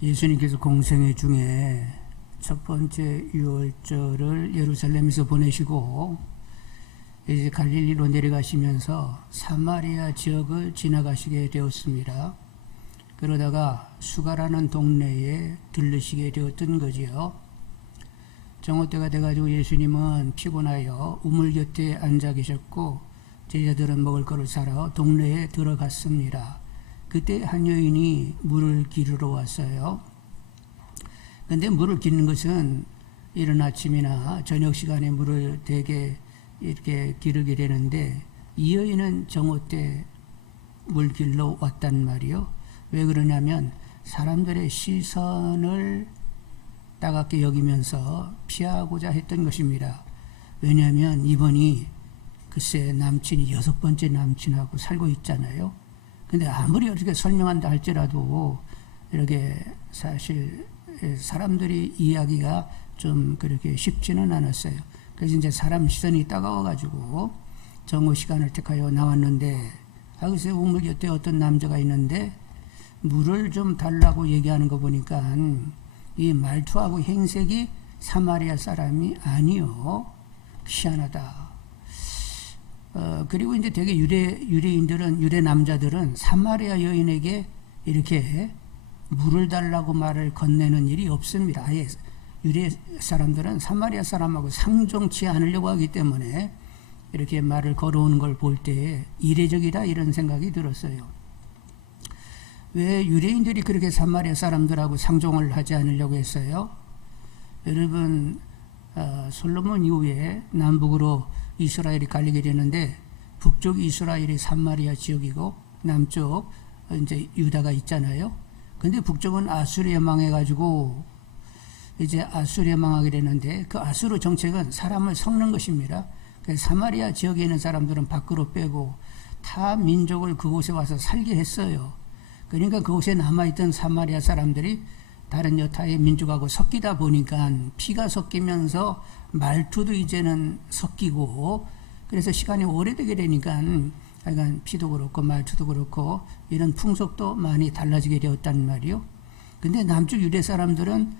예수님께서 공생애 중에 첫 번째 유월절을 예루살렘에서 보내시고 이제 갈릴리로 내려가시면서 사마리아 지역을 지나가시게 되었습니다. 그러다가 수가라는 동네에 들르시게 되었던 거지요. 정오때가 돼가지고 예수님은 피곤하여 우물 곁에 앉아 계셨고 제자들은 먹을 것을 사러 동네에 들어갔습니다. 그때 한 여인이 물을 기르러 왔어요. 근데 물을 기르는 것은 이른 아침이나 저녁 시간에 물을 대게 이렇게 기르게 되는데 이 여인은 정오 때 물 길러 왔단 말이요. 왜 그러냐면 사람들의 시선을 따갑게 여기면서 피하고자 했던 것입니다. 왜냐하면 이번이 글쎄 남친이 6번째 남친하고 살고 있잖아요. 근데 아무리 어떻게 설명한다 할지라도 이렇게 사실 사람들이 이해하기가 좀 그렇게 쉽지는 않았어요. 그래서 이제 사람 시선이 따가워가지고 정오 시간을 택하여 나왔는데 글쎄 우물 곁에 어떤 남자가 있는데 물을 좀 달라고 얘기하는 거 보니까 이 말투하고 행색이 사마리아 사람이 아니요. 희한하다. 그리고 이제 되게 유대 남자들은 사마리아 여인에게 이렇게 물을 달라고 말을 건네는 일이 없습니다. 아예 유대 사람들은 사마리아 사람하고 상종치 않으려고 하기 때문에 이렇게 말을 걸어오는 걸 볼 때 이례적이다 이런 생각이 들었어요. 왜 유대인들이 그렇게 사마리아 사람들하고 상종을 하지 않으려고 했어요? 여러분 솔로몬 이후에 남북으로 이스라엘이 갈리게 되는데 북쪽 이스라엘이 사마리아 지역이고 남쪽 이제 유다가 있잖아요. 근데 북쪽은 아수르에 망해가지고 이제 아수르에 망하게 되는데 그 아수르 정책은 사람을 섞는 것입니다. 그래서 사마리아 지역에 있는 사람들은 밖으로 빼고 타 민족을 그곳에 와서 살게 했어요. 그러니까 그곳에 남아있던 사마리아 사람들이 다른 여타의 민족하고 섞이다 보니까 피가 섞이면서 말투도 이제는 섞이고 그래서 시간이 오래되게 되니까 약간 피도 그렇고 말투도 그렇고 이런 풍속도 많이 달라지게 되었단 말이요. 근데 남쪽 유대 사람들은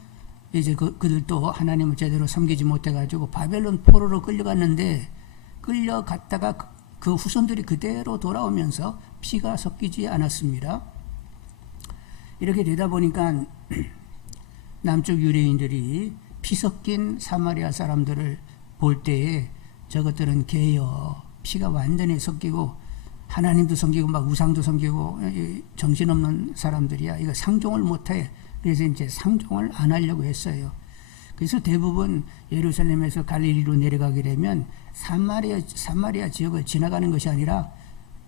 이제 그들도 하나님을 제대로 섬기지 못해가지고 바벨론 포로로 끌려갔는데 끌려갔다가 그 후손들이 그대로 돌아오면서 피가 섞이지 않았습니다. 이렇게 되다 보니까 남쪽 유대인들이 피 섞인 사마리아 사람들을 볼 때에 저것들은 개여 피가 완전히 섞이고 하나님도 섬기고 막 우상도 섬기고 정신없는 사람들이야. 이거 상종을 못해. 그래서 이제 상종을 안 하려고 했어요. 그래서 대부분 예루살렘에서 갈릴리로 내려가게 되면 사마리아 지역을 지나가는 것이 아니라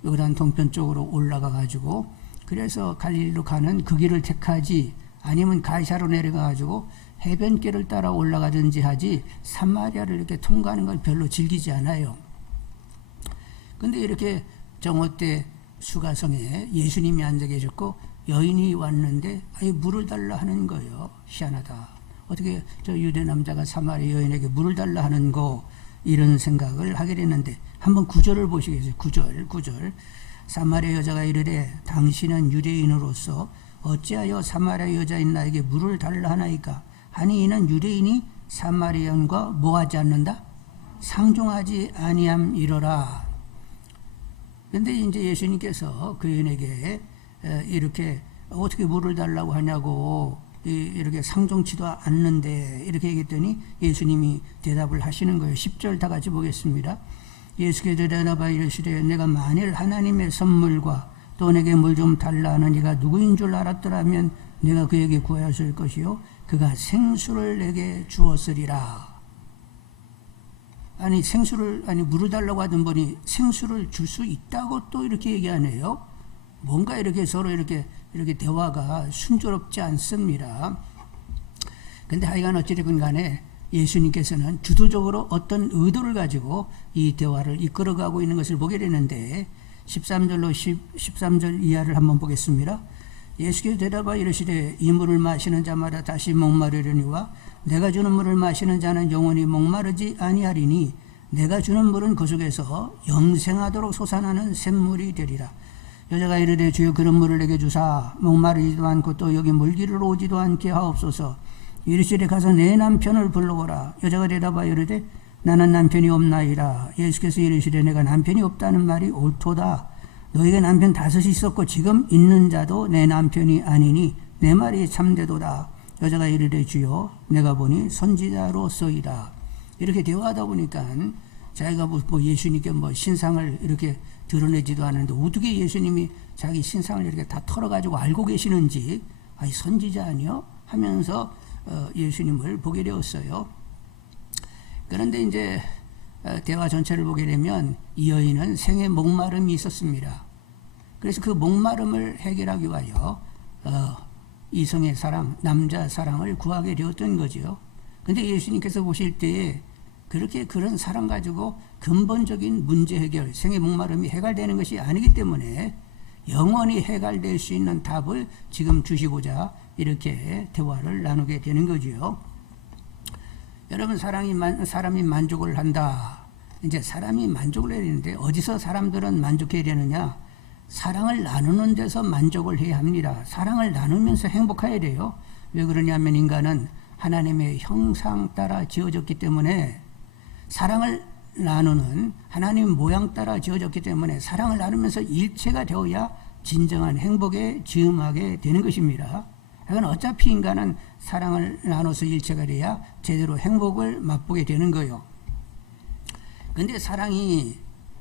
요단 동편 쪽으로 올라가 가지고 그래서 갈릴리로 가는 그 길을 택하지 아니면 가이사로 내려가 가지고 해변길을 따라 올라가든지 하지 사마리아를 이렇게 통과하는 걸 별로 즐기지 않아요. 근데 이렇게 정오 때 수가성에 예수님이 앉아 계셨고 여인이 왔는데 아예 물을 달라 하는 거예요. 희한하다. 어떻게 저 유대 남자가 사마리아 여인에게 물을 달라 하는 거 이런 생각을 하게 됐는데 한번 구절을 보시겠어요. 구절. 사마리아 여자가 이르되 당신은 유대인으로서 어찌하여 사마리아 여자인 나에게 물을 달라 하나이까 하니 이는 유대인이 사마리아인과 뭐하지 않는다? 상종하지 아니함이로라. 그런데 이제 예수님께서 그 여인에게 이렇게 어떻게 물을 달라고 하냐고 이렇게 상종치도 않는데 이렇게 얘기했더니 예수님이 대답을 하시는 거예요. 10절 다 같이 보겠습니다. 예수께서 대답하여 이르시되 내가 만일 하나님의 선물과 또 내게 물 좀 달라 하는 이가 누구인 줄 알았더라면 내가 그에게 구하였을 것이요 그가 생수를 내게 주었으리라. 아니 물을 달라고 하던 분이 생수를 줄 수 있다고 또 이렇게 얘기하네요. 뭔가 이렇게 서로 이렇게 대화가 순조롭지 않습니다. 근데 하여간 어찌됐건 간에 예수님께서는 주도적으로 어떤 의도를 가지고 이 대화를 이끌어가고 있는 것을 보게 되는데 13절 이하를 한번 보겠습니다. 예수께서 대답하여 이르시되 이 물을 마시는 자마다 다시 목마르려니와 내가 주는 물을 마시는 자는 영원히 목마르지 아니하리니 내가 주는 물은 그 속에서 영생하도록 솟아나는 샘물이 되리라. 여자가 이르되 주여 그런 물을 내게 주사 목마르지도 않고 또 여기 물기를 오지도 않게 하옵소서. 이르시되 가서 내 남편을 불러오라. 여자가 대답하여 이르되 나는 남편이 없나이다. 예수께서 이르시되 내가 남편이 없다는 말이 옳도다. 너에게 남편 5이 있었고 지금 있는 자도 내 남편이 아니니 내 말이 참되도다. 여자가 이르되 주여 내가 보니 선지자로서이다. 이렇게 대화하다 보니까 자기가 뭐 예수님께 뭐 신상을 이렇게 드러내지도 않았는데 어떻게 예수님이 자기 신상을 이렇게 다 털어가지고 알고 계시는지, 아이 선지자 아니요? 하면서 예수님을 보게 되었어요. 그런데 이제 대화 전체를 보게 되면 이 여인은 생애 목마름이 있었습니다. 그래서 그 목마름을 해결하기 위하여 이성의 사랑, 남자 사랑을 구하게 되었던 거죠. 근데 예수님께서 보실 때에 그렇게 그런 사랑 가지고 근본적인 문제 해결, 생의 목마름이 해결되는 것이 아니기 때문에 영원히 해결될 수 있는 답을 지금 주시고자 이렇게 대화를 나누게 되는 거지요. 여러분, 사람이 만족을 한다. 이제 사람이 만족을 해야 되는데 어디서 사람들은 만족해야 되느냐? 사랑을 나누는 데서 만족을 해야 합니다. 사랑을 나누면서 행복해야 돼요. 왜 그러냐면 인간은 하나님의 형상 따라 지어졌기 때문에, 사랑을 나누는 하나님 모양 따라 지어졌기 때문에 사랑을 나누면서 일체가 되어야 진정한 행복에 즈음하게 되는 것입니다. 그러니까 어차피 인간은 사랑을 나눠서 일체가 돼야 제대로 행복을 맛보게 되는 거예요. 근데 사랑이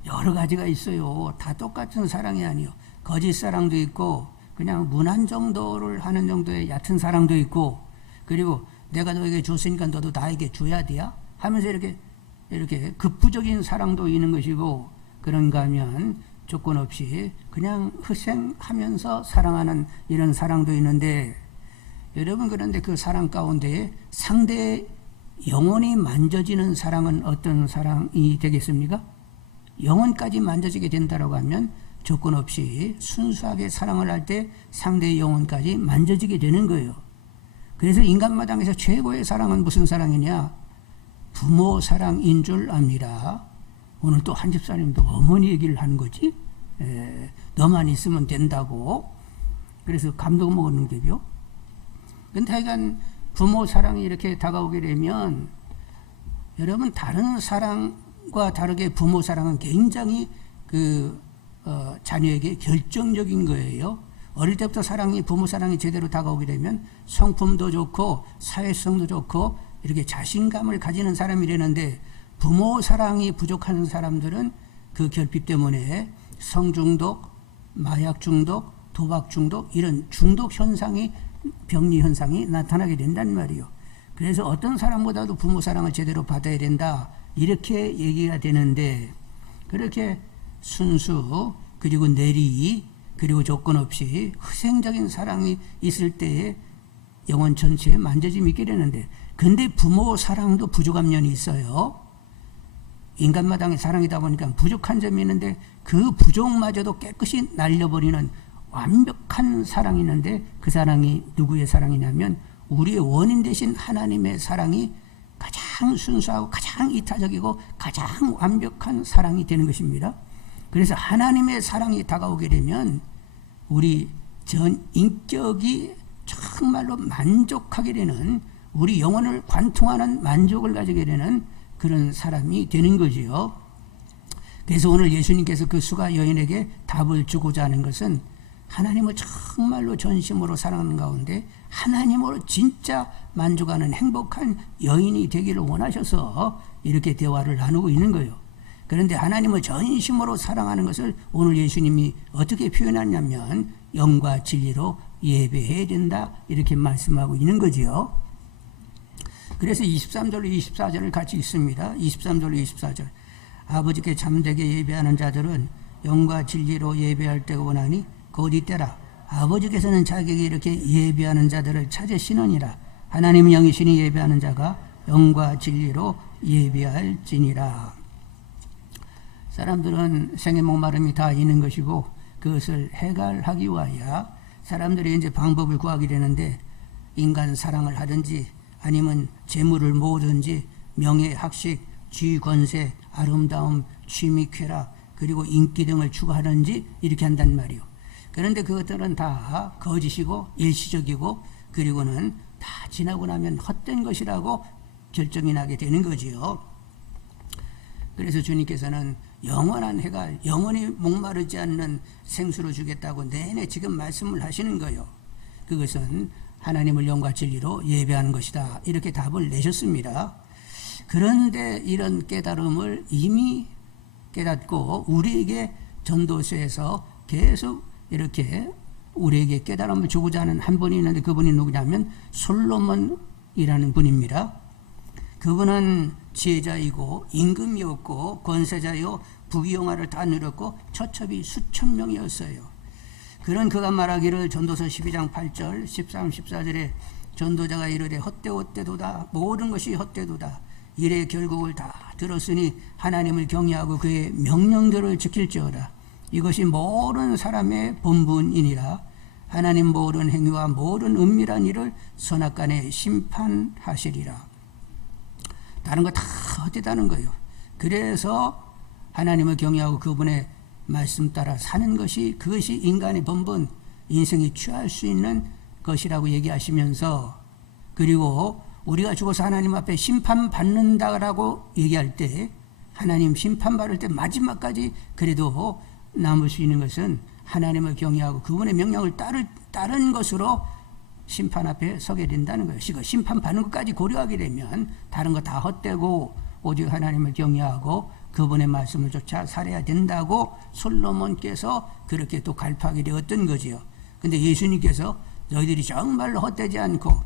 여러 가지가 있어요. 다 똑같은 사랑이 아니요. 거짓 사랑도 있고 그냥 무난 정도를 하는 정도의 얕은 사랑도 있고, 그리고 내가 너에게 줬으니까 너도 나에게 줘야 돼야 하면서 이렇게 급부적인 사랑도 있는 것이고, 그런가 하면 조건 없이 그냥 희생하면서 사랑하는 이런 사랑도 있는데, 여러분, 그런데 그 사랑 가운데 상대의 영혼이 만져지는 사랑은 어떤 사랑이 되겠습니까? 영혼까지 만져지게 된다고 하면 조건 없이 순수하게 사랑을 할 때 상대의 영혼까지 만져지게 되는 거예요. 그래서 인간마당에서 최고의 사랑은 무슨 사랑이냐? 부모 사랑인 줄 압니다. 오늘 또 한 집사님도 어머니 얘기를 하는 거지. 너만 있으면 된다고. 그래서 감동 먹는 게요. 근데 하여간 부모 사랑이 이렇게 다가오게 되면, 여러분, 다른 사랑과 다르게 부모 사랑은 굉장히 자녀에게 결정적인 거예요. 어릴 때부터 부모 사랑이 제대로 다가오게 되면 성품도 좋고 사회성도 좋고 이렇게 자신감을 가지는 사람이 되는데, 부모 사랑이 부족한 사람들은 그 결핍 때문에 성중독, 마약 중독, 도박 중독, 이런 중독 현상이, 병리 현상이 나타나게 된단 말이에요. 그래서 어떤 사람보다도 부모 사랑을 제대로 받아야 된다, 이렇게 얘기가 되는데, 그렇게 순수, 그리고 내리, 그리고 조건 없이 희생적인 사랑이 있을 때에 영혼 전체에 만져짐이 있게 되는데, 근데 부모 사랑도 부족한 면이 있어요. 인간마당의 사랑이다 보니까 부족한 점이 있는데, 그 부족마저도 깨끗이 날려버리는 완벽한 사랑이 있는데, 그 사랑이 누구의 사랑이냐면 우리의 원인 대신 하나님의 사랑이 가장 순수하고 가장 이타적이고 가장 완벽한 사랑이 되는 것입니다. 그래서 하나님의 사랑이 다가오게 되면 우리 전 인격이 정말로 만족하게 되는, 우리 영혼을 관통하는 만족을 가지게 되는 그런 사람이 되는 거지요. 그래서 오늘 예수님께서 그 수가 여인에게 답을 주고자 하는 것은, 하나님을 정말로 전심으로 사랑하는 가운데 하나님으로 진짜 만족하는 행복한 여인이 되기를 원하셔서 이렇게 대화를 나누고 있는 거예요. 그런데 하나님을 전심으로 사랑하는 것을 오늘 예수님이 어떻게 표현하냐면 영과 진리로 예배해야 된다, 이렇게 말씀하고 있는 거지요. 그래서 23절로 24절을 같이 읽습니다. 23절로 24절. 아버지께 참되게 예배하는 자들은 영과 진리로 예배할 때가 오나니 곧 이때라. 아버지께서는 자기에게 이렇게 예배하는 자들을 찾으시느니라. 하나님 영이시니 예배하는 자가 영과 진리로 예배할지니라. 사람들은 생의 목마름이 다 있는 것이고, 그것을 해결하기 위하여 사람들이 이제 방법을 구하게 되는데, 인간 사랑을 하든지 아니면 재물을 모으든지 명예, 학식, 지위, 권세, 아름다움, 취미, 쾌락, 그리고 인기 등을 추구하든지 이렇게 한단 말이에요. 그런데 그것들은 다 거짓이고 일시적이고 그리고는 다 지나고 나면 헛된 것이라고 결정이 나게 되는 거지요. 그래서 주님께서는 영원한 해가 영원히 목마르지 않는 생수로 주겠다고 내내 지금 말씀을 하시는 거예요. 그것은 하나님을 영과 진리로 예배하는 것이다. 이렇게 답을 내셨습니다. 그런데 이런 깨달음을 이미 깨닫고 우리에게 전도서에서 계속 이렇게 우리에게 깨달음을 주고자 하는 한 분이 있는데 그분이 누구냐면 솔로몬이라는 분입니다. 그분은 지혜자이고 임금이었고 권세자요 부귀영화를 다 누렸고 처첩이 수천 명이었어요. 그런 그가 말하기를 전도서 12장 8절 13, 14절에 전도자가 이르되 헛되도다 모든 것이 헛되도다 이래 결국을 다 들었으니 하나님을 경외하고 그의 명령들을 지킬지어다. 이것이 모든 사람의 본분이니라. 하나님 모든 행위와 모든 은밀한 일을 선악간에 심판하시리라. 다른 거 다 헛되다는 거예요. 그래서 하나님을 경외하고 그분의 말씀 따라 사는 것이 그것이 인간의 본분, 인생이 취할 수 있는 것이라고 얘기하시면서 그리고 우리가 죽어서 하나님 앞에 심판받는다라고 얘기할 때 하나님 심판받을 때 마지막까지 그래도 남을 수 있는 것은 하나님을 경외하고 그분의 명령을 따른 것으로 심판 앞에 서게 된다는 거예요. 심판받는 것까지 고려하게 되면 다른 거 다 헛되고 오직 하나님을 경외하고 그분의 말씀을 쫓아 살아야 된다고 솔로몬께서 그렇게 또 갈파하게 되었던 거지요. 근데 예수님께서 너희들이 정말로 헛되지 않고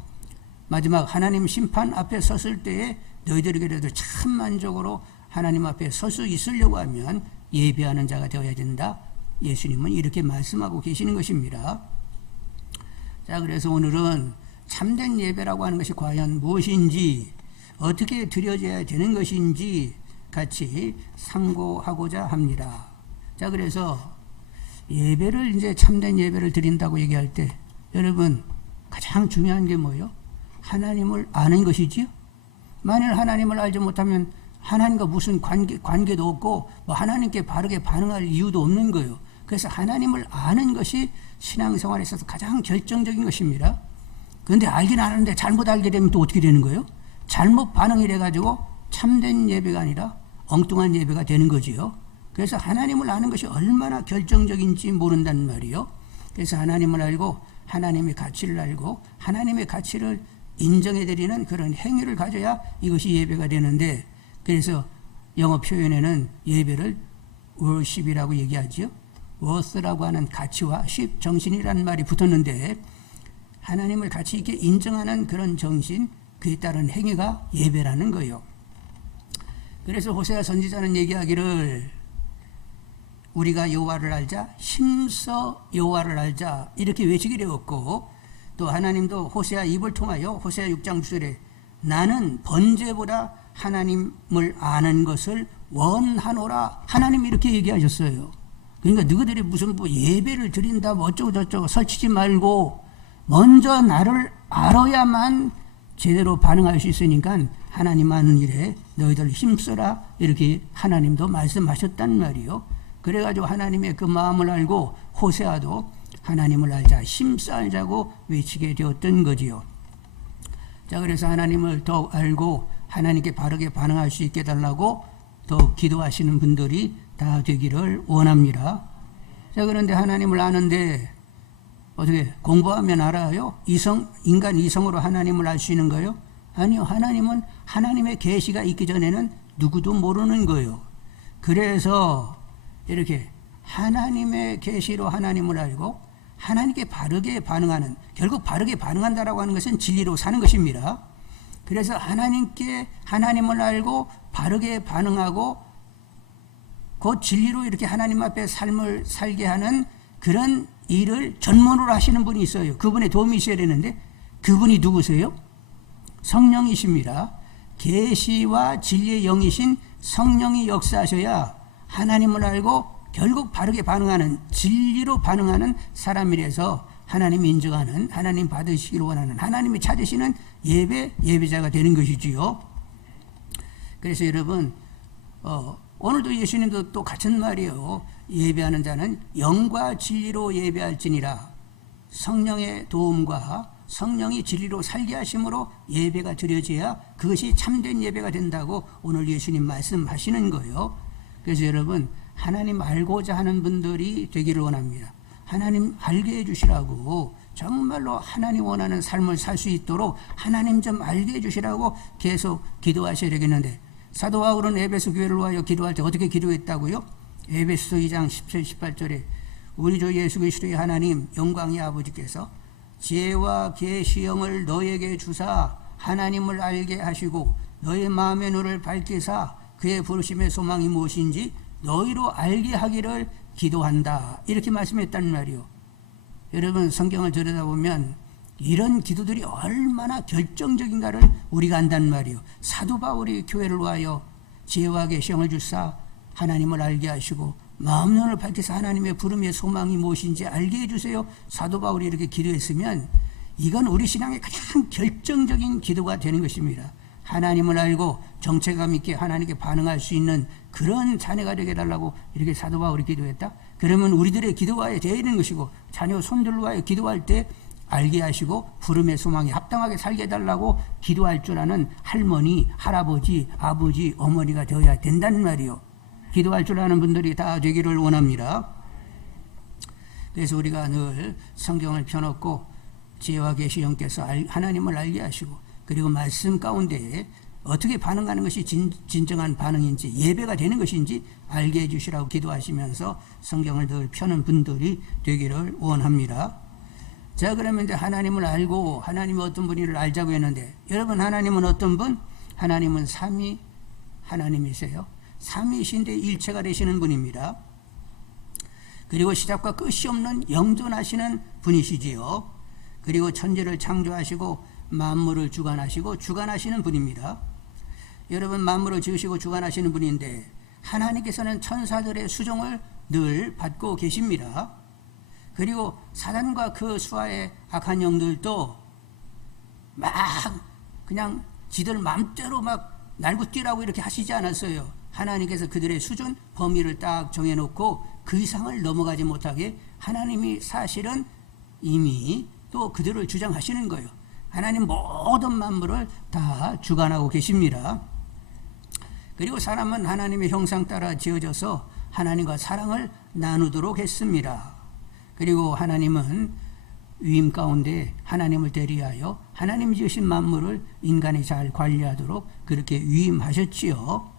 마지막 하나님 심판 앞에 섰을 때에 너희들에게라도 참 만족으로 하나님 앞에 설 수 있으려고 하면 예배하는 자가 되어야 된다. 예수님은 이렇게 말씀하고 계시는 것입니다. 자, 그래서 오늘은 참된 예배라고 하는 것이 과연 무엇인지 어떻게 드려져야 되는 것인지 같이 상고하고자 합니다. 자, 그래서 예배를 이제 참된 예배를 드린다고 얘기할 때 여러분 가장 중요한 게 뭐예요? 하나님을 아는 것이지요. 만일 하나님을 알지 못하면 하나님과 무슨 관계도 없고 뭐 하나님께 바르게 반응할 이유도 없는 거예요. 그래서 하나님을 아는 것이 신앙생활에 있어서 가장 결정적인 것입니다. 그런데 알긴 아는데 잘못 알게 되면 또 어떻게 되는 거예요? 잘못 반응이 돼가지고 참된 예배가 아니라 엉뚱한 예배가 되는 거지요. 그래서 하나님을 아는 것이 얼마나 결정적인지 모른다는 말이요. 그래서 하나님을 알고 하나님의 가치를 알고 하나님의 가치를 인정해드리는 그런 행위를 가져야 이것이 예배가 되는데 그래서 영어 표현에는 예배를 worship이라고 얘기하죠. worth라고 하는 가치와 ship, 정신이라는 말이 붙었는데 하나님을 가치 있게 인정하는 그런 정신, 그에 따른 행위가 예배라는 거예요. 그래서 호세아 선지자는 얘기하기를 우리가 여호와를 알자, 힘써 여호와를 알자 이렇게 외치게 되었고 또 하나님도 호세아 입을 통하여 호세아 6장 9절에 나는 번제보다 하나님을 아는 것을 원하노라 하나님 이렇게 얘기하셨어요. 그러니까 너희들이 무슨 뭐 예배를 드린다 뭐 어쩌고 저쩌고 설치지 말고 먼저 나를 알아야만 제대로 반응할 수 있으니까 하나님 아는 일에 너희들 힘써라 이렇게 하나님도 말씀하셨단 말이요. 그래가지고 하나님의 그 마음을 알고 호세아도 하나님을 알자 힘써 알자고 외치게 되었던 거지요. 자, 그래서 하나님을 더욱 알고 하나님께 바르게 반응할 수 있게 달라고 더 기도하시는 분들이 다 되기를 원합니다. 자, 그런데 하나님을 아는데 어떻게 공부하면 알아요? 인간 이성으로 하나님을 알 수 있는 거예요? 아니요. 하나님은 하나님의 계시가 있기 전에는 누구도 모르는 거예요. 그래서 이렇게 하나님의 계시로 하나님을 알고 하나님께 바르게 반응하는, 결국 바르게 반응한다라고 하는 것은 진리로 사는 것입니다. 그래서 하나님을 알고 바르게 반응하고 그 진리로 이렇게 하나님 앞에 삶을 살게 하는 그런 일을 전문으로 하시는 분이 있어요. 그분의 도움이 있어야 되는데 그분이 누구세요? 성령이십니다. 계시와 진리의 영이신 성령이 역사하셔야 하나님을 알고 결국 바르게 반응하는, 진리로 반응하는 사람이라서 하나님이 인정하는, 하나님 받으시기를 원하는, 하나님이 찾으시는 예배자가 되는 것이지요. 그래서 여러분 오늘도 예수님도 또 같은 말이에요. 예배하는 자는 영과 진리로 예배할지니라. 성령의 도움과 성령이 진리로 살게 하심으로 예배가 드려져야 그것이 참된 예배가 된다고 오늘 예수님 말씀하시는 거예요. 그래서 여러분, 하나님 알고자 하는 분들이 되기를 원합니다. 하나님 알게 해주시라고, 정말로 하나님 원하는 삶을 살 수 있도록 하나님 좀 알게 해주시라고 계속 기도하셔야 되겠는데, 사도 바울은 에베소 교회를 위하여 기도할 때 어떻게 기도했다고요? 에베소 2장 17, 18절에 우리 주 예수 그리스도의 하나님 영광의 아버지께서 지혜와 계시 영을 너에게 주사 하나님을 알게 하시고 너의 마음의 눈을 밝히사 그의 부르심의 소망이 무엇인지 너희로 알게 하기를 기도한다. 이렇게 말씀했단 말이요. 여러분, 성경을 들여다보면 이런 기도들이 얼마나 결정적인가를 우리가 안단 말이요. 사도 바울이 교회를 위하여 지혜와 계시 영을 주사 하나님을 알게 하시고 마음 눈을 밝혀서 하나님의 부름의 소망이 무엇인지 알게 해주세요. 사도 바울이 이렇게 기도했으면 이건 우리 신앙의 가장 결정적인 기도가 되는 것입니다. 하나님을 알고 정체감 있게 하나님께 반응할 수 있는 그런 자녀가 되게 해달라고 이렇게 사도 바울이 기도했다. 그러면 우리들의 기도와에 되어 있는 것이고 자녀 손들과의 기도할 때 알게 하시고 부름의 소망에 합당하게 살게 해달라고 기도할 줄 아는 할머니, 할아버지, 아버지, 어머니가 되어야 된다는 말이요. 기도할 줄 아는 분들이 다 되기를 원합니다. 그래서 우리가 늘 성경을 펴놓고 지혜와 계시 영께서 하나님을 알게 하시고 그리고 말씀 가운데 어떻게 반응하는 것이 진정한 반응인지 예배가 되는 것인지 알게 해주시라고 기도하시면서 성경을 늘 펴는 분들이 되기를 원합니다. 자, 그러면 이제 하나님을 알고 하나님이 어떤 분인지를 알자고 했는데, 여러분, 하나님은 어떤 분? 하나님은 삼위 하나님이세요. 삼위이신데 일체가 되시는 분입니다. 그리고 시작과 끝이 없는 영존하시는 분이시지요. 그리고 천지를 창조하시고 만물을 주관하시고 주관하시는 분입니다. 여러분, 만물을 지으시고 주관하시는 분인데 하나님께서는 천사들의 수종을 늘 받고 계십니다. 그리고 사단과 그 수하의 악한 영들도 막 그냥 지들 마음대로 막 날고 뛰라고 이렇게 하시지 않았어요. 하나님께서 그들의 수준 범위를 딱 정해놓고 그 이상을 넘어가지 못하게 하나님이 사실은 이미 또 그들을 주장하시는 거예요. 하나님 모든 만물을 다 주관하고 계십니다. 그리고 사람은 하나님의 형상 따라 지어져서 하나님과 사랑을 나누도록 했습니다. 그리고 하나님은 위임 가운데 하나님을 대리하여 하나님 지으신 만물을 인간이 잘 관리하도록 그렇게 위임하셨지요.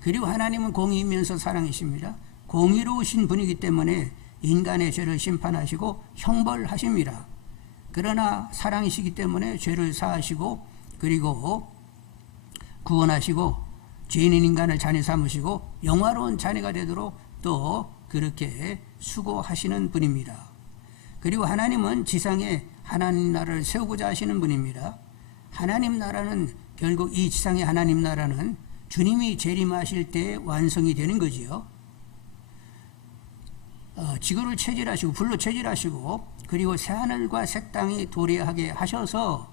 그리고 하나님은 공의이면서 사랑이십니다. 공의로우신 분이기 때문에 인간의 죄를 심판하시고 형벌하십니다. 그러나 사랑이시기 때문에 죄를 사하시고 그리고 구원하시고 죄인인 인간을 자녀 삼으시고 영화로운 자녀가 되도록 또 그렇게 수고하시는 분입니다. 그리고 하나님은 지상에 하나님 나라를 세우고자 하시는 분입니다. 하나님 나라는 결국 이 지상의 하나님 나라는 주님이 재림하실 때 완성이 되는 거지요. 지구를 체질하시고 불로 체질하시고 그리고 새하늘과 새 땅이 도래하게 하셔서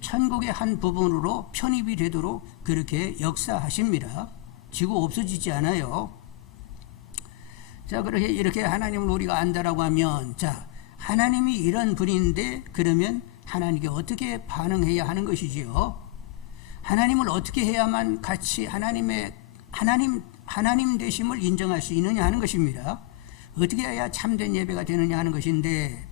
천국의 한 부분으로 편입이 되도록 그렇게 역사하십니다. 지구 없어지지 않아요. 자, 그렇게 이렇게 하나님을 우리가 안다라고 하면, 자, 하나님이 이런 분인데 그러면 하나님께 어떻게 반응해야 하는 것이지요? 하나님을 어떻게 해야만 같이 하나님 되심을 인정할 수 있느냐 하는 것입니다. 어떻게 해야 참된 예배가 되느냐 하는 것인데,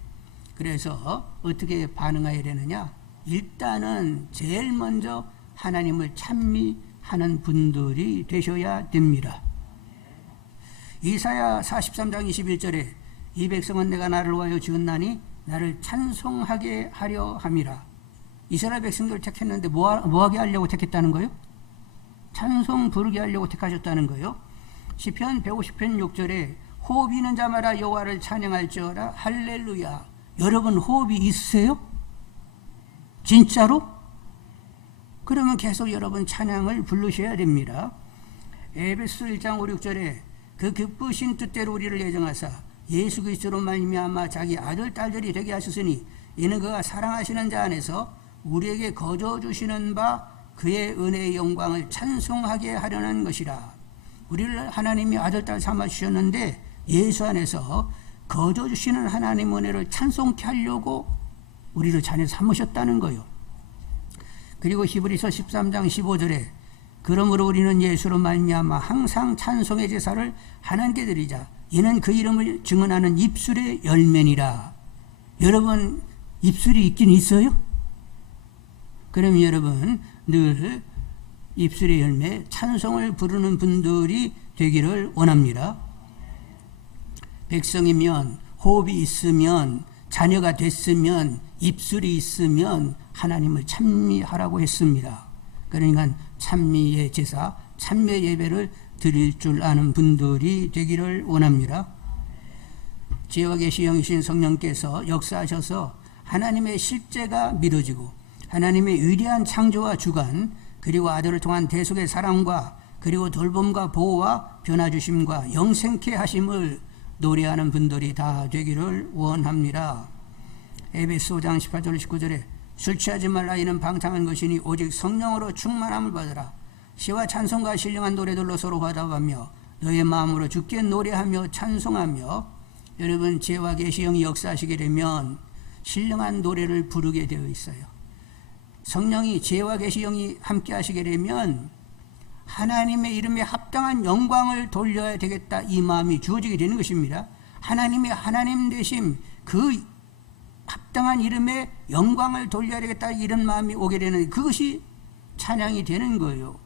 그래서 어떻게 반응해야 되느냐? 일단은 제일 먼저 하나님을 찬미하는 분들이 되셔야 됩니다. 이사야 43장 21절에 이 백성은 내가 나를 위하여 지었나니 나를 찬송하게 하려 함이라. 이스라엘 백성들을 택했는데 뭐하게 하려고 택했다는 거예요? 찬송 부르게 하려고 택하셨다는 거예요. 시편 150편 6절에 호흡 있는 자마다 여호와를 찬양할지어다 할렐루야. 여러분 호흡이 있으세요? 진짜로? 그러면 계속 여러분 찬양을 부르셔야 됩니다. 에베소 1장 5, 6절에 그 기쁘신 뜻대로 우리를 예정하사 예수 그리스도로 말미암아 자기 아들 딸들이 되게 하셨으니 이는 그가 사랑하시는 자 안에서 우리에게 거저 주시는 바 그의 은혜의 영광을 찬송하게 하려는 것이라. 우리를 하나님이 아들 딸 삼아 주셨는데 예수 안에서 거저 주시는 하나님 은혜를 찬송케 하려고 우리를 자녀 삼으셨다는 거예요. 그리고 히브리서 13장 15절에 그러므로 우리는 예수로 말미암아 항상 찬송의 제사를 하나님께 드리자. 이는 그 이름을 증언하는 입술의 열매니라. 여러분 입술이 있긴 있어요? 그럼 여러분 늘 입술의 열매 찬송을 부르는 분들이 되기를 원합니다. 백성이면 호흡이 있으면 자녀가 됐으면 입술이 있으면 하나님을 찬미하라고 했습니다. 그러니까 찬미의 제사, 찬미의 예배를 드릴 줄 아는 분들이 되기를 원합니다. 지혜와 계시 영이신 성령께서 역사하셔서 하나님의 실제가 믿어지고 하나님의 위대한 창조와 주관 그리고 아들을 통한 대속의 사랑과 그리고 돌봄과 보호와 변화주심과 영생케 하심을 노래하는 분들이 다 되기를 원합니다. 에베소 5장 18절 19절에 술 취하지 말라 이는 방탕한 것이니 오직 성령으로 충만함을 받으라. 시와 찬송과 신령한 노래들로 서로 화답하며 너의 마음으로 주께 노래하며 찬송하며. 여러분 지혜와 계시 영이 역사하시게 되면 신령한 노래를 부르게 되어 있어요. 성령이 지혜와 계시 영이 함께 하시게 되면 하나님의 이름에 합당한 영광을 돌려야 되겠다 이 마음이 주어지게 되는 것입니다. 하나님의 하나님 되심 그 합당한 이름에 영광을 돌려야 되겠다 이런 마음이 오게 되는 그것이 찬양이 되는 거예요.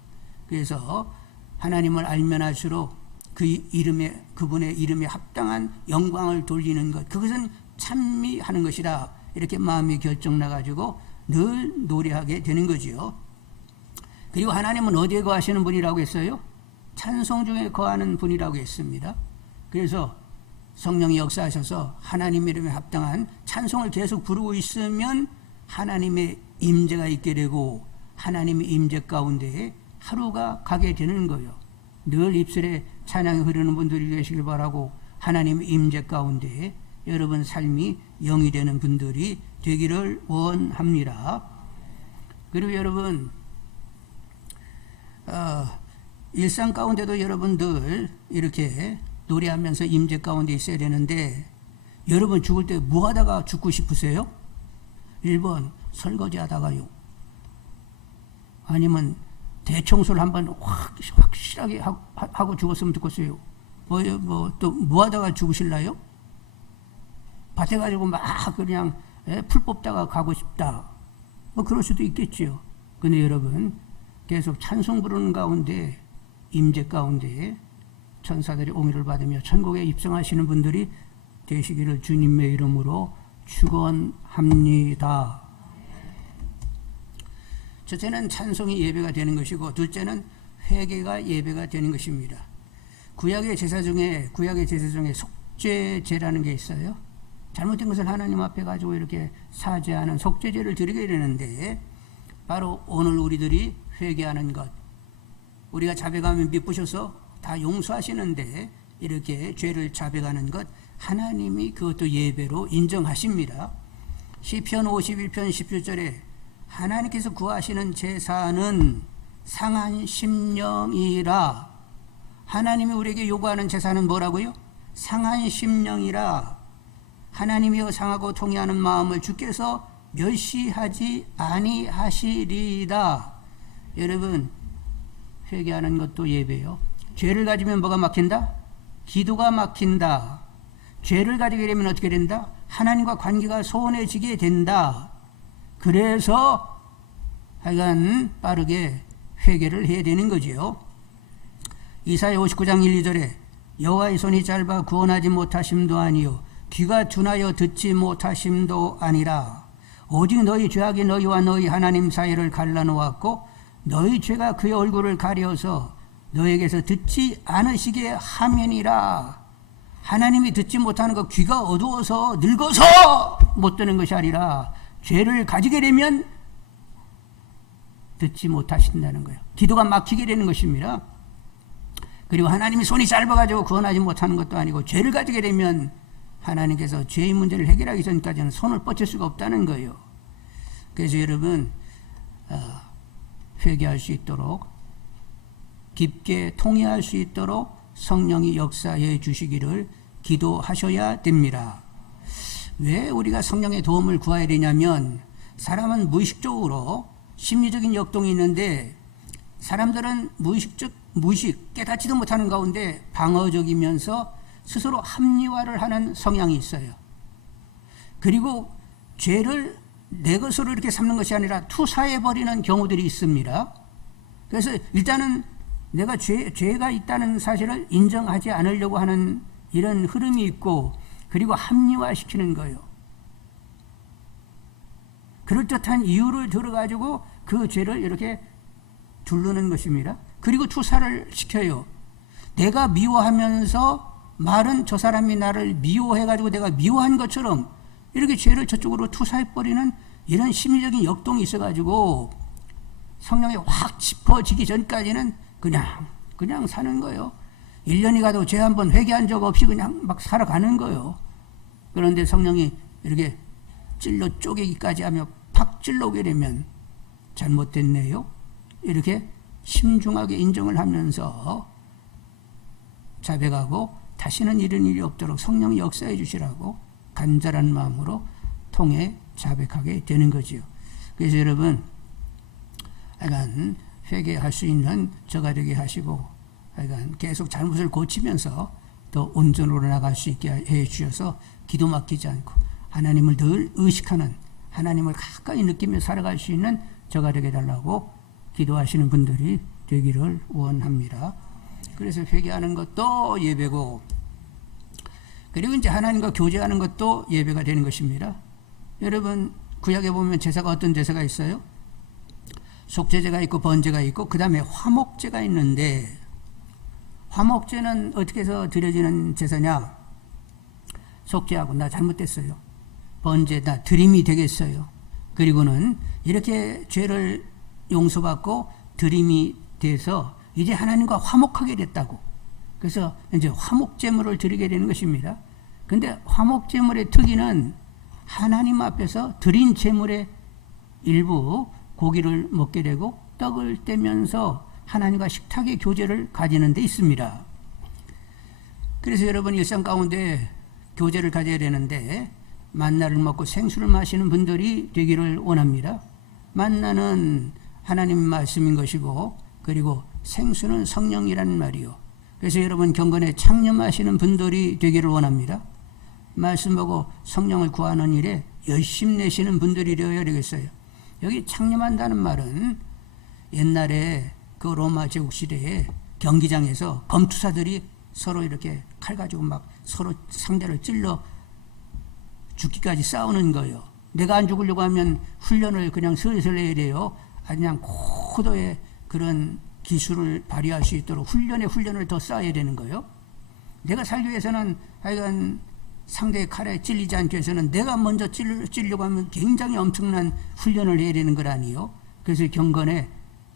그래서 하나님을 알면 알수록 그 이름에 그분의 이름에 합당한 영광을 돌리는 것 그것은 찬미하는 것이라 이렇게 마음이 결정나가지고 늘 노래하게 되는 거지요. 그리고 하나님은 어디에 거하시는 분이라고 했어요? 찬송 중에 거하는 분이라고 했습니다. 그래서 성령이 역사하셔서 하나님 이름에 합당한 찬송을 계속 부르고 있으면 하나님의 임재가 있게 되고 하나님의 임재 가운데 하루가 가게 되는 거예요. 늘 입술에 찬양이 흐르는 분들이 계시길 바라고 하나님의 임재 가운데 여러분 삶이 영이 되는 분들이 되기를 원합니다. 그리고 여러분 일상 가운데도 여러분들 이렇게 노래하면서 임재 가운데 있어야 되는데 여러분 죽을 때 뭐 하다가 죽고 싶으세요? 1번 설거지 하다가요. 아니면 대청소를 한번 확실하게 하고 죽었으면 좋겠어요. 또 뭐 하다가 죽으실라요? 밭에 가지고 막 그냥 풀 뽑다가 가고 싶다. 그럴 수도 있겠지요. 근데 여러분 계속 찬송 부르는 가운데 임재 가운데 천사들이 옹의를 받으며 천국에 입성하시는 분들이 되시기를 주님의 이름으로 축원합니다. 첫째는 찬송이 예배가 되는 것이고 둘째는 회개가 예배가 되는 것입니다. 구약의 제사 중에 속죄제라는 게 있어요. 잘못된 것을 하나님 앞에 가지고 이렇게 사죄하는 속죄제를 드리게 되는데 바로 오늘 우리들이 회개하는 것, 우리가 자백하면 미쁘셔서 다 용서하시는데 이렇게 죄를 자백하는 것 하나님이 그것도 예배로 인정하십니다. 시편 51편 17절에 하나님께서 구하시는 제사는 상한 심령이라. 하나님이 우리에게 요구하는 제사는 뭐라고요? 상한 심령이라. 하나님이여 상하고 통회하는 마음을 주께서 멸시하지 아니하시리다. 여러분 회개하는 것도 예배요. 죄를 가지면 뭐가 막힌다? 기도가 막힌다. 죄를 가지게 되면 어떻게 된다? 하나님과 관계가 소원해지게 된다. 그래서 하여간 빠르게 회개를 해야 되는 거지요. 이사야 59장 1, 2절에 여호와의 손이 짧아 구원하지 못하심도 아니요 귀가 둔하여 듣지 못하심도 아니라 오직 너희 죄악이 너희와 너희 하나님 사이를 갈라놓았고 너희 죄가 그의 얼굴을 가려서 너에게서 듣지 않으시게 하면이라. 하나님이 듣지 못하는 것 귀가 어두워서 늙어서 못 듣는 것이 아니라 죄를 가지게 되면 듣지 못하신다는 거예요. 기도가 막히게 되는 것입니다. 그리고 하나님이 손이 짧아가지고 구원하지 못하는 것도 아니고 죄를 가지게 되면 하나님께서 죄의 문제를 해결하기 전까지는 손을 뻗칠 수가 없다는 거예요. 그래서 여러분 회개할 수 있도록 깊게 통회할 수 있도록 성령이 역사해 주시기를 기도하셔야 됩니다. 왜 우리가 성령의 도움을 구해야 되냐면 사람은 무의식적으로 심리적인 역동이 있는데 사람들은 무의식 깨닫지도 못하는 가운데 방어적이면서 스스로 합리화를 하는 성향이 있어요. 그리고 죄를 내 것으로 이렇게 삼는 것이 아니라 투사해버리는 경우들이 있습니다. 그래서 일단은 내가 죄가 있다는 사실을 인정하지 않으려고 하는 이런 흐름이 있고, 그리고 합리화시키는 거예요. 그럴듯한 이유를 들어가지고 그 죄를 이렇게 두르는 것입니다. 그리고 투사를 시켜요. 내가 미워하면서 말은 저 사람이 나를 미워해가지고 내가 미워한 것처럼 이렇게 죄를 저쪽으로 투사해버리는 이런 심리적인 역동이 있어가지고 성령이 확 짚어지기 전까지는 그냥 사는 거예요. 1년이 가도 죄 한 번 회개한 적 없이 그냥 막 살아가는 거예요. 그런데 성령이 이렇게 찔러 쪼개기까지 하며 팍 찔러오게 되면 잘못됐네요. 이렇게 심중하게 인정을 하면서 자백하고 다시는 이런 일이 없도록 성령이 역사해 주시라고 간절한 마음으로 통해 자백하게 되는 거지요. 그래서 여러분, 하여간 회개할 수 있는 저가 되게 하시고, 하여간 계속 잘못을 고치면서 더 온전으로 나갈 수 있게 해 주셔서 기도 막히지 않고 하나님을 늘 의식하는, 하나님을 가까이 느끼며 살아갈 수 있는 저가 되게 달라고 기도하시는 분들이 되기를 원합니다. 그래서 회개하는 것도 예배고, 그리고 이제 하나님과 교제하는 것도 예배가 되는 것입니다. 여러분, 구약에 보면 제사가 어떤 제사가 있어요? 속죄제가 있고 번제가 있고 그 다음에 화목제가 있는데, 화목제는 어떻게 해서 드려지는 제사냐? 속죄하고 나 잘못됐어요, 번제 나 드림이 되겠어요, 그리고는 이렇게 죄를 용서받고 드림이 돼서 이제 하나님과 화목하게 됐다고, 그래서 이제 화목제물을 드리게 되는 것입니다. 근데 화목제물의 특이는 하나님 앞에서 드린 제물의 일부 고기를 먹게 되고 떡을 떼면서 하나님과 식탁의 교제를 가지는 데 있습니다. 그래서 여러분, 일상 가운데 교제를 가져야 되는데 만나를 먹고 생수를 마시는 분들이 되기를 원합니다. 만나는 하나님 말씀인 것이고, 그리고 생수는 성령이라는 말이요. 그래서 여러분, 경건에 창념하시는 분들이 되기를 원합니다. 말씀 보고 성령을 구하는 일에 열심 내시는 분들이 되어야 되겠어요. 여기 창념한다는 말은 옛날에 그 로마 제국 시대에 경기장에서 검투사들이 서로 이렇게 칼 가지고 막 서로 상대를 찔러 죽기까지 싸우는 거예요. 내가 안 죽으려고 하면 훈련을 그냥 슬슬 해야 돼요. 그냥 고도의 그런 기술을 발휘할 수 있도록 훈련을 더 쌓아야 되는 거예요. 내가 살기 위해서는 하여간 상대의 칼에 찔리지 않기 위해서는 내가 먼저 찔려고 하면 굉장히 엄청난 훈련을 해야 되는 것 아니에요. 그래서 경건에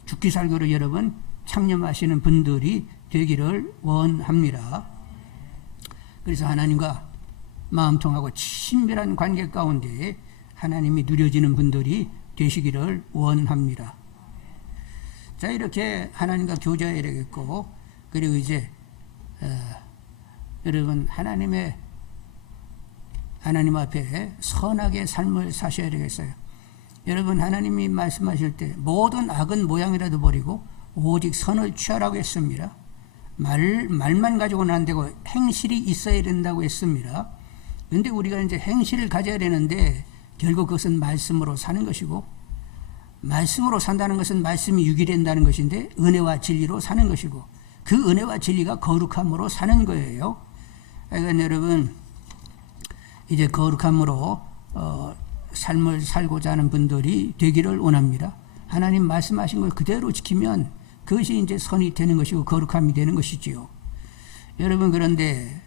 죽기 살기로 여러분 창념하시는 분들이 되기를 원합니다. 그래서 하나님과 마음통하고 친밀한 관계 가운데 하나님이 누려지는 분들이 되시기를 원합니다. 자, 이렇게 하나님과 교제해야 되겠고, 그리고 이제 여러분 하나님 앞에 선하게 삶을 사셔야 되겠어요. 여러분, 하나님이 말씀하실 때 모든 악은 모양이라도 버리고 오직 선을 취하라고 했습니다. 말만 가지고는 안 되고 행실이 있어야 된다고 했습니다. 그런데 우리가 이제 행실을 가져야 되는데 결국 그것은 말씀으로 사는 것이고, 말씀으로 산다는 것은 말씀이 유기된다는 것인데 은혜와 진리로 사는 것이고, 그 은혜와 진리가 거룩함으로 사는 거예요. 그러니까 여러분, 이제 거룩함으로 삶을 살고자 하는 분들이 되기를 원합니다. 하나님 말씀하신 걸 그대로 지키면 그것이 이제 선이 되는 것이고 거룩함이 되는 것이지요. 여러분, 그런데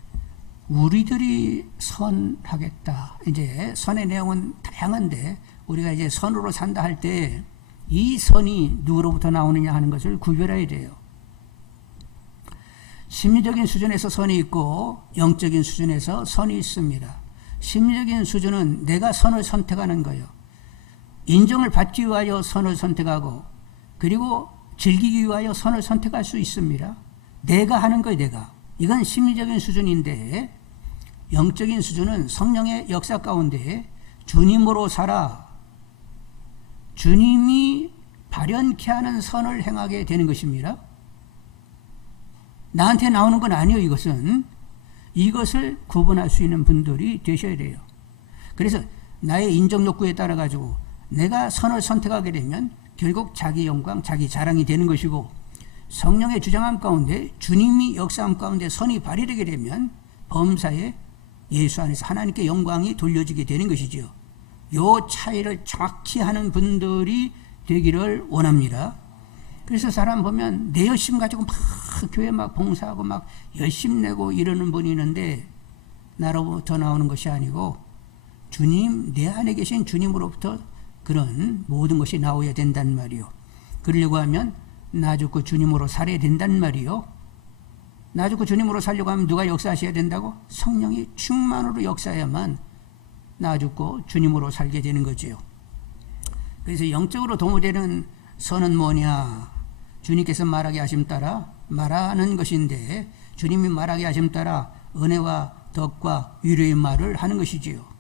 우리들이 선하겠다, 이제 선의 내용은 다양한데 우리가 이제 선으로 산다 할 때 이 선이 누구로부터 나오느냐 하는 것을 구별해야 돼요. 심리적인 수준에서 선이 있고 영적인 수준에서 선이 있습니다. 심리적인 수준은 내가 선을 선택하는 거예요. 인정을 받기 위하여 선을 선택하고, 그리고 즐기기 위하여 선을 선택할 수 있습니다. 내가 하는 거예요, 내가. 이건 심리적인 수준인데, 영적인 수준은 성령의 역사 가운데 주님으로 살아 주님이 발현케 하는 선을 행하게 되는 것입니다. 나한테 나오는 건 아니에요. 이것을 구분할 수 있는 분들이 되셔야 돼요. 그래서 나의 인정 욕구에 따라 가지고 내가 선을 선택하게 되면 결국 자기 영광, 자기 자랑이 되는 것이고, 성령의 주장함 가운데 주님이 역사함 가운데 선이 발휘되게 되면 범사에 예수 안에서 하나님께 영광이 돌려지게 되는 것이지요. 요 차이를 정확히 하는 분들이 되기를 원합니다. 그래서 사람 보면 내 열심 가지고 막 교회 막 봉사하고 막 열심 내고 이러는 분이 있는데 나로부터 나오는 것이 아니고 주님, 내 안에 계신 주님으로부터 그런 모든 것이 나오야 된단 말이요. 그러려고 하면 나 죽고 주님으로 살아야 된단 말이요. 나 죽고 주님으로 살려고 하면 누가 역사하셔야 된다고? 성령이 충만으로 역사해야만 나 죽고 주님으로 살게 되는 거지요. 그래서 영적으로 도모되는 선은 뭐냐? 주님께서 말하게 하심 따라 말하는 것인데, 주님이 말하게 하심 따라 은혜와 덕과 위로의 말을 하는 것이지요.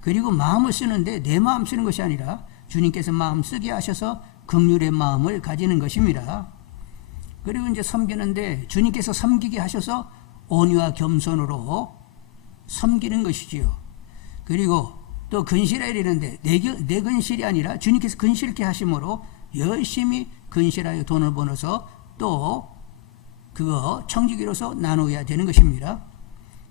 그리고 마음을 쓰는데 내 마음 쓰는 것이 아니라 주님께서 마음 쓰게 하셔서 긍휼의 마음을 가지는 것입니다. 그리고 이제 섬기는데 주님께서 섬기게 하셔서 온유와 겸손으로 섬기는 것이지요. 그리고 또 근실해야 되는데 내 근실이 아니라 주님께서 근실케 하심으로 열심히 근실하여 돈을 벌어서 또 그거 청지기로서 나누어야 되는 것입니다.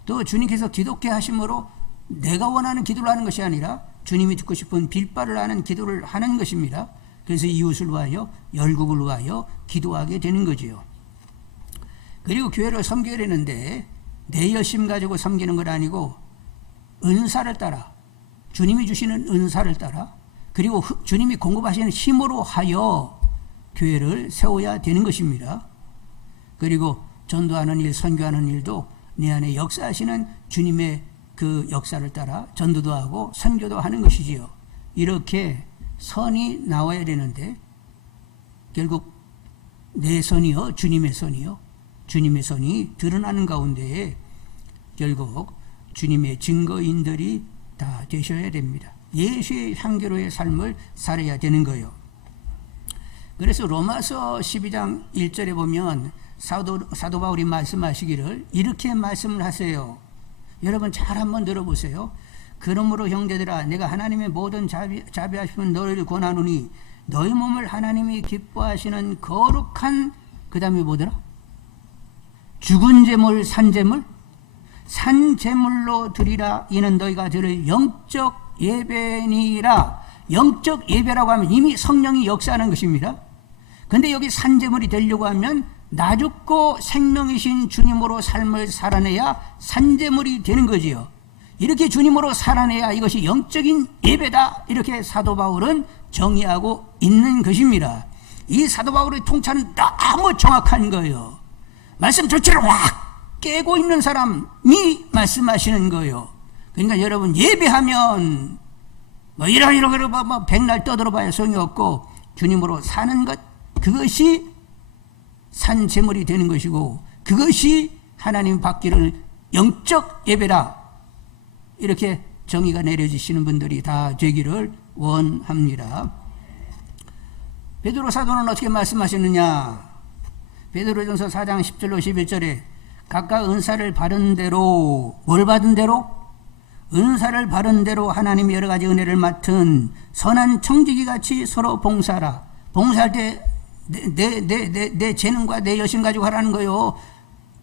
또 주님께서 기독케 하심으로 내가 원하는 기도를 하는 것이 아니라 주님이 듣고 싶은 빌바를 하는 기도를 하는 것입니다. 그래서 이웃을 위하여 열국을 위하여 기도하게 되는 거지요. 그리고 교회를 섬겨야 되는데 내 열심 가지고 섬기는 건 아니고 은사를 따라, 주님이 주시는 은사를 따라, 그리고 주님이 공급하시는 힘으로 하여 교회를 세워야 되는 것입니다. 그리고 전도하는 일, 선교하는 일도 내 안에 역사하시는 주님의 그 역사를 따라 전도도 하고 선교도 하는 것이지요. 이렇게 선이 나와야 되는데 결국 내 선이요, 주님의 선이요, 주님의 선이 드러나는 가운데에 결국 주님의 증거인들이 다 되셔야 됩니다. 예수의 향기로의 삶을 살아야 되는 거예요. 그래서 로마서 12장 1절에 보면 사도 바울이 말씀하시기를 이렇게 말씀을 하세요. 여러분 잘 한번 들어보세요. 그러므로 형제들아, 내가 하나님의 모든 자비하시는 너희를 권하노니 너희 몸을 하나님이 기뻐하시는 거룩한, 그 다음에 뭐더라? 죽은 제물, 산제물로 드리라. 이는 너희가 드릴 영적 예배니라. 영적 예배라고 하면 이미 성령이 역사하는 것입니다. 근데 여기 산제물이 되려고 하면 나 죽고 생명이신 주님으로 삶을 살아내야 산제물이 되는 거지요. 이렇게 주님으로 살아내야 이것이 영적인 예배다, 이렇게 사도 바울은 정의하고 있는 것입니다. 이 사도 바울의 통찰은 너무 정확한 거예요. 말씀 전체를 확 깨고 있는 사람이 말씀하시는 거예요. 그러니까 여러분 예배하면 이러고 백날 떠들어봐야 소용이 없고 주님으로 사는 것, 그것이 산제물이 되는 것이고 그것이 하나님 받기를 영적 예배라, 이렇게 정의가 내려지시는 분들이 다 되기를 원합니다. 베드로 사도는 어떻게 말씀하셨느냐? 베드로전서 4장 10절로 11절에 각각 은사를 받은 대로, 뭘 받은 대로? 은사를 받은 대로 하나님이 여러 가지 은혜를 맡은 선한 청지기같이 서로 봉사하라. 봉사할 때 내 재능과 내 열심 가지고 하라는 거요.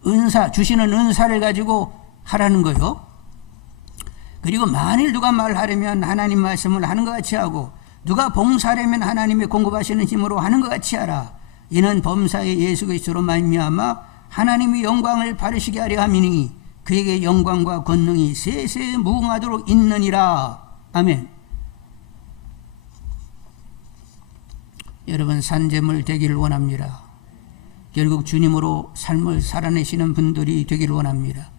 은사, 주시는 은사를 가지고 하라는 거요. 그리고 만일 누가 말하려면 하나님 말씀을 하는 것 같이 하고, 누가 봉사하려면 하나님의 공급하시는 힘으로 하는 것 같이 하라. 이는 범사의 예수 그리스도로 말미암아 하나님이 영광을 바르시게 하려 함이니 그에게 영광과 권능이 세세 무궁하도록 있느니라. 아멘. 여러분 산제물 되기를 원합니다. 결국 주님으로 삶을 살아내시는 분들이 되기를 원합니다.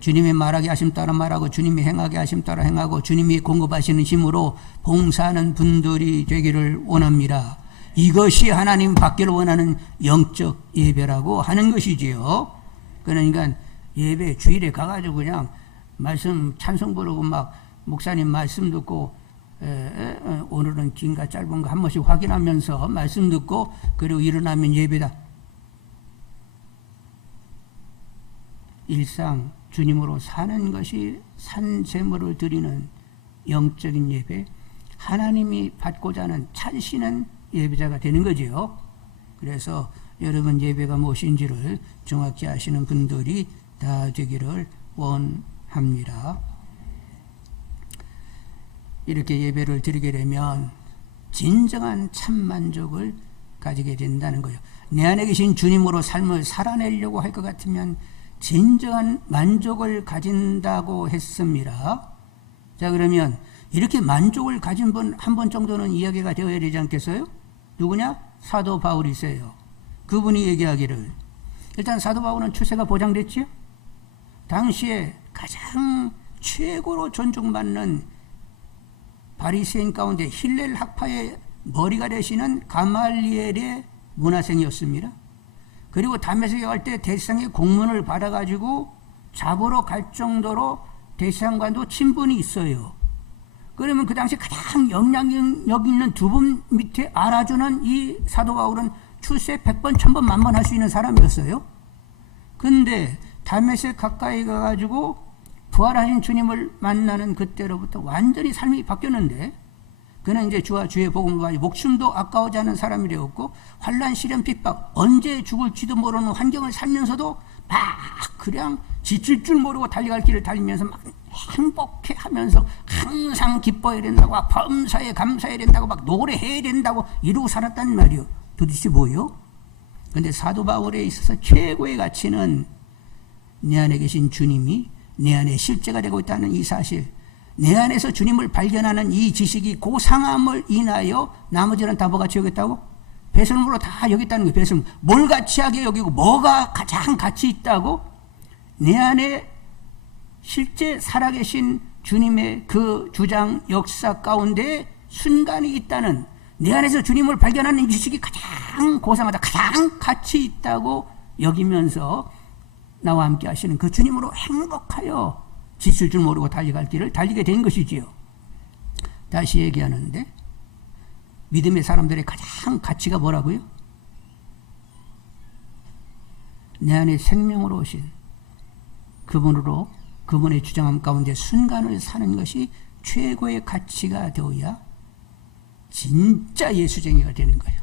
주님이 말하게 하심 따라 말하고 주님이 행하게 하심 따라 행하고 주님이 공급하시는 힘으로 봉사하는 분들이 되기를 원합니다. 이것이 하나님 받기를 원하는 영적 예배라고 하는 것이지요. 그러니까 예배 주일에 가가지고 그냥 말씀 찬송 부르고 막 목사님 말씀 듣고 오늘은 긴가 짧은가 한 번씩 확인하면서 말씀 듣고 그리고 일어나면 예배다. 일상 주님으로 사는 것이 산제물을 드리는 영적인 예배, 하나님이 받고자 하는 찾으시는 예배자가 되는 거지요. 그래서 여러분 예배가 무엇인지를 정확히 아시는 분들이 다 되기를 원합니다. 이렇게 예배를 드리게 되면 진정한 참만족을 가지게 된다는 거예요. 내 안에 계신 주님으로 삶을 살아내려고 할 것 같으면 진정한 만족을 가진다고 했습니다. 자, 그러면 이렇게 만족을 가진 분 한 번 정도는 이야기가 되어야 되지 않겠어요? 누구냐? 사도 바울이세요. 그분이 얘기하기를, 일단 사도 바울은 출세가 보장됐지요? 당시에 가장 최고로 존중받는 바리새인 가운데 힐렐 학파의 머리가 되시는 가말리엘의 문화생이었습니다. 그리고 다메섹에 갈 때 대제사장의 공문을 받아가지고 잡으러 갈 정도로 대제사장과도 친분이 있어요. 그러면 그 당시 가장 영향력 있는 두 분 밑에 알아주는 이 사도 바울은 출세 100번, 1000번, 만번 할 수 있는 사람이었어요. 근데 다메섹 가까이 가가지고 부활하신 주님을 만나는 그때로부터 완전히 삶이 바뀌었는데, 그는 이제 주와 주의 복음을 가지고 목숨도 아까워지 않은 사람이 되었고, 환난, 시련, 핍박, 언제 죽을지도 모르는 환경을 살면서도 막 그냥 지칠 줄 모르고 달려갈 길을 달리면서 막 행복해 하면서 항상 기뻐해야 된다고, 범사에 감사해야 된다고, 막 노래해야 된다고 이러고 살았단 말이요. 도대체 뭐요? 근데 사도 바울에 있어서 최고의 가치는 내 안에 계신 주님이 내 안에 실제가 되고 있다는 이 사실, 내 안에서 주님을 발견하는 이 지식이 고상함을 인하여 나머지는 다 뭐같이 여겼다고? 배설물로 다 여겼다는 거예요. 배설물. 뭘 가치하게 여기고 뭐가 가장 가치 있다고? 내 안에 실제 살아계신 주님의 그 주장 역사 가운데 순간이 있다는, 내 안에서 주님을 발견하는 이 지식이 가장 고상하다, 가장 가치 있다고 여기면서 나와 함께 하시는 그 주님으로 행복하여 지칠 줄 모르고 달려갈 길을 달리게 된 것이지요. 다시 얘기하는데, 믿음의 사람들의 가장 가치가 뭐라고요? 내 안에 생명으로 오신 그분으로, 그분의 주장함 가운데 순간을 사는 것이 최고의 가치가 되어야 진짜 예수쟁이가 되는 거예요.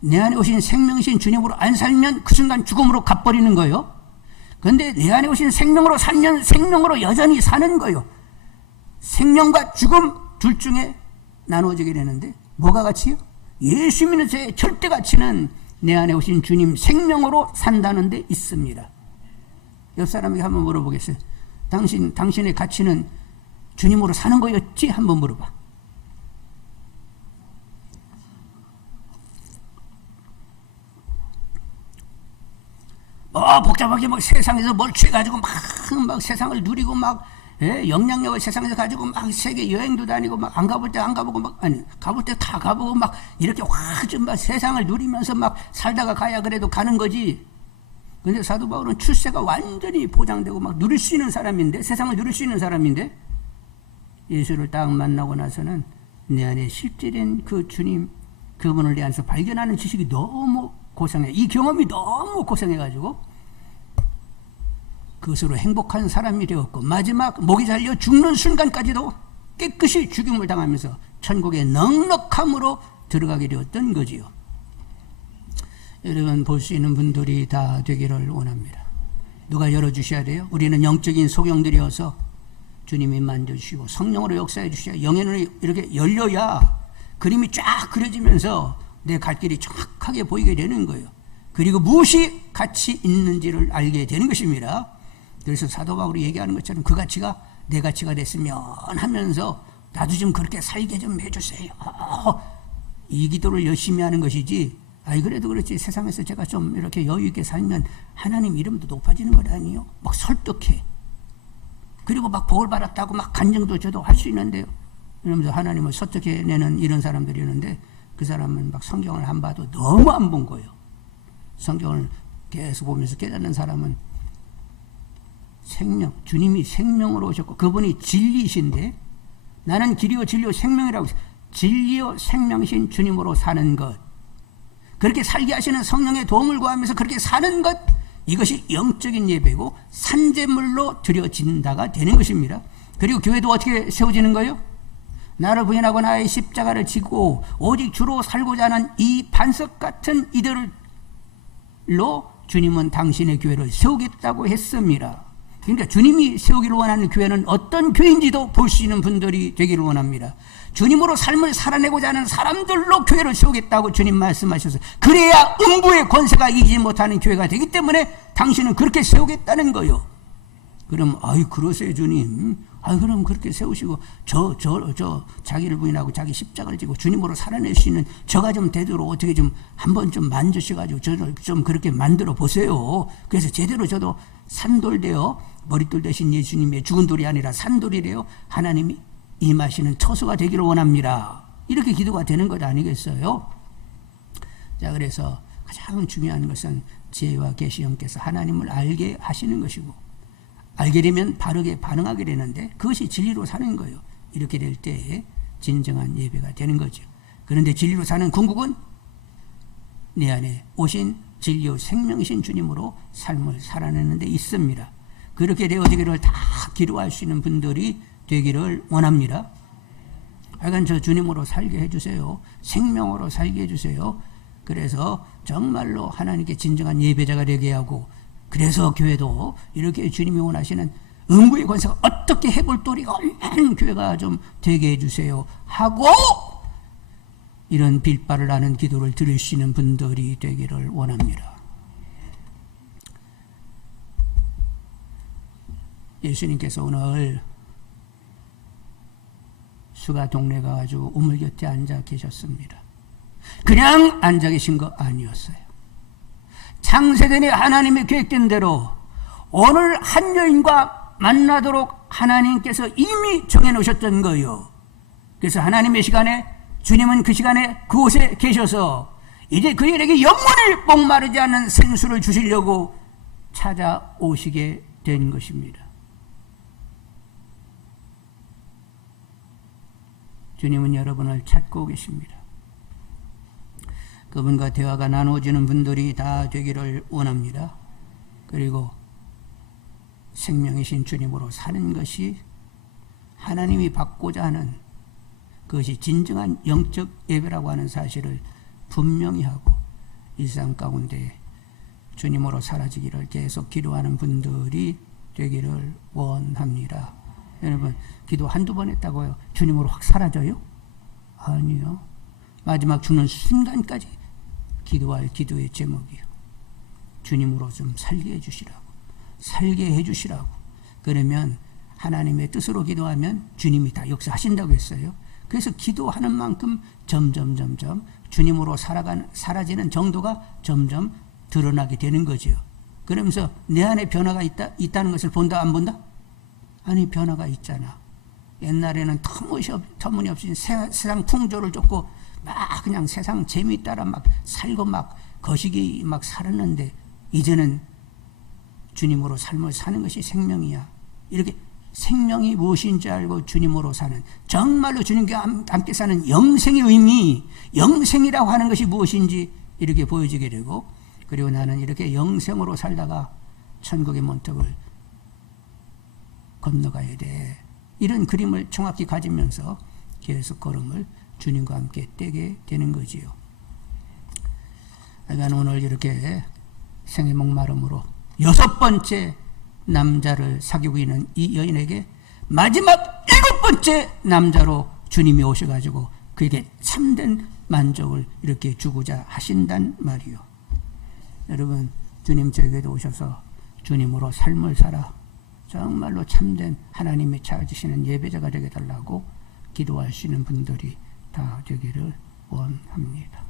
내 안에 오신 생명이신 주님으로 안 살면 그 순간 죽음으로 가버리는 거예요. 그런데 내 안에 오신 생명으로 살면 생명으로 여전히 사는 거예요. 생명과 죽음 둘 중에 나누어지게 되는데, 뭐가 가치요? 예수 믿는 자의 절대 가치는 내 안에 오신 주님 생명으로 산다는 데 있습니다. 옆 사람에게 한번 물어보겠어요. 당신의 가치는 주님으로 사는 거였지? 한번 물어봐. 복잡하게 막 세상에서 뭘 취해가지고 막 세상을 누리고 막, 영향력을 세상에서 가지고 막 세계 여행도 다니고 막 안 가볼 때 안 가보고 막, 아니 가볼 때 다 가보고 막 이렇게 확 좀 막 세상을 누리면서 막 살다가 가야 그래도 가는 거지. 근데 사도 바울은 출세가 완전히 보장되고 막 누릴 수 있는 사람인데, 세상을 누릴 수 있는 사람인데, 예수를 딱 만나고 나서는 내 안에 실제된 그 주님, 그분을 내 안에서 발견하는 지식이 너무 고상해. 이 경험이 너무 고상해가지고 그것으로 행복한 사람이 되었고, 마지막 목이 잘려 죽는 순간까지도 깨끗이 죽임을 당하면서 천국의 넉넉함으로 들어가게 되었던 거지요. 여러분, 볼 수 있는 분들이 다 되기를 원합니다. 누가 열어주셔야 돼요? 우리는 영적인 소경들이어서 주님이 만져주시고 성령으로 역사해 주셔야, 영혼을 이렇게 열려야 그림이 쫙 그려지면서 내 갈 길이 정확하게 보이게 되는 거예요. 그리고 무엇이 가치 있는지를 알게 되는 것입니다. 그래서 사도 바울이 얘기하는 것처럼 그 가치가 내 가치가 됐으면 하면서 나도 좀 그렇게 살게 좀 해주세요. 이 기도를 열심히 하는 것이지, 아이 그래도 그렇지 세상에서 제가 좀 이렇게 여유 있게 살면 하나님 이름도 높아지는 거 아니에요? 막 설득해. 그리고 막 복을 받았다고 막 간증도 저도 할 수 있는데요. 이러면서 하나님을 설득해내는 이런 사람들이 있는데, 그 사람은 막 성경을 안 봐도 너무 안 본 거예요. 성경을 계속 보면서 깨닫는 사람은 생명, 주님이 생명으로 오셨고 그분이 진리이신데 나는 길이요 진리요 생명이라고 했어요. 진리요 생명이신 주님으로 사는 것, 그렇게 살게 하시는 성령의 도움을 구하면서 그렇게 사는 것, 이것이 영적인 예배고 산제물로 드려진다가 되는 것입니다. 그리고 교회도 어떻게 세워지는 거예요? 나를 부인하고 나의 십자가를 지고 오직 주로 살고자 하는 이 반석 같은 이들로 주님은 당신의 교회를 세우겠다고 했습니다. 그러니까 주님이 세우기를 원하는 교회는 어떤 교회인지도 볼 수 있는 분들이 되기를 원합니다. 주님으로 삶을 살아내고자 하는 사람들로 교회를 세우겠다고 주님 말씀하셔서, 그래야 음부의 권세가 이기지 못하는 교회가 되기 때문에 당신은 그렇게 세우겠다는 거요. 그럼 그러세요 주님. 그럼 그렇게 세우시고 자기를 부인하고 자기 십자가를 지고 주님으로 살아낼 수 있는 저가 좀 되도록 어떻게 좀 한번 좀 만드셔가지고 저를 좀 그렇게 만들어 보세요. 그래서 제대로 저도 산돌되어 머릿돌 대신 예수님의 죽은 돌이 아니라 산돌이래요. 하나님이 임하시는 처소가 되기를 원합니다. 이렇게 기도가 되는 것 아니겠어요? 자, 그래서 가장 중요한 것은 지혜와 계시 영께서 하나님을 알게 하시는 것이고, 알게 되면 바르게 반응하게 되는데 그것이 진리로 사는 거예요. 이렇게 될 때 진정한 예배가 되는 거죠. 그런데 진리로 사는 궁극은 내 안에 오신 진리요 생명이신 주님으로 삶을 살아내는 데 있습니다. 그렇게 되어지기를 다 기도할 수 있는 분들이 되기를 원합니다. 하여간 저 주님으로 살게 해주세요. 생명으로 살게 해주세요. 그래서 정말로 하나님께 진정한 예배자가 되게 하고, 그래서 교회도 이렇게 주님이 원하시는 음부의 권세가 어떻게 해볼 도리가 없는 교회가 좀 되게 해주세요 하고, 이런 빌바를 하는 기도를 드릴 수 있는 분들이 되기를 원합니다. 예수님께서 오늘 수가 동네 가가지고 우물 곁에 앉아 계셨습니다. 그냥 앉아 계신 거 아니었어요. 창세전에 하나님이 계획된 대로 오늘 한 여인과 만나도록 하나님께서 이미 정해놓으셨던 거예요. 그래서 하나님의 시간에 주님은 그 시간에 그곳에 계셔서 이제 그에게 영원히 목마르지 않는 생수를 주시려고 찾아오시게 된 것입니다. 주님은 여러분을 찾고 계십니다. 그분과 대화가 나누어지는 분들이 다 되기를 원합니다. 그리고 생명이신 주님으로 사는 것이 하나님이 받고자 하는 그것이 진정한 영적 예배라고 하는 사실을 분명히 하고 일상 가운데 주님으로 사라지기를 계속 기도하는 분들이 되기를 원합니다. 여러분, 기도 한두 번 했다고요 주님으로 확 사라져요? 아니요. 마지막 죽는 순간까지 기도할 기도의 제목이요, 주님으로 좀 살게 해주시라고, 살게 해주시라고. 그러면 하나님의 뜻으로 기도하면 주님이 다 역사하신다고 했어요. 그래서 기도하는 만큼 점점 주님으로 사라지는 정도가 점점 드러나게 되는 거죠. 그러면서 내 안에 변화가 있다는 것을 본다 안 본다? 아니, 변화가 있잖아. 옛날에는 터무니없이 세상 풍조를 쫓고 막 그냥 세상 재미 따라 막 살고 막 거시기 막 살았는데, 이제는 주님으로 삶을 사는 것이 생명이야. 이렇게 생명이 무엇인지 알고 주님으로 사는, 정말로 주님과 함께 사는 영생의 의미, 영생이라고 하는 것이 무엇인지 이렇게 보여지게 되고, 그리고 나는 이렇게 영생으로 살다가 천국의 문턱을 건너가야 돼. 이런 그림을 정확히 가지면서 계속 걸음을 주님과 함께 떼게 되는 거지요. 그러니까 오늘 이렇게 생의 목마름으로 6번째 남자를 사귀고 있는 이 여인에게 마지막 7번째 남자로 주님이 오셔가지고 그에게 참된 만족을 이렇게 주고자 하신단 말이요. 여러분, 주님 저에게도 오셔서 주님으로 삶을 살아 정말로 참된 하나님이 찾으시는 예배자가 되게 달라고 기도할 수 있는 분들이 다 되기를 원합니다.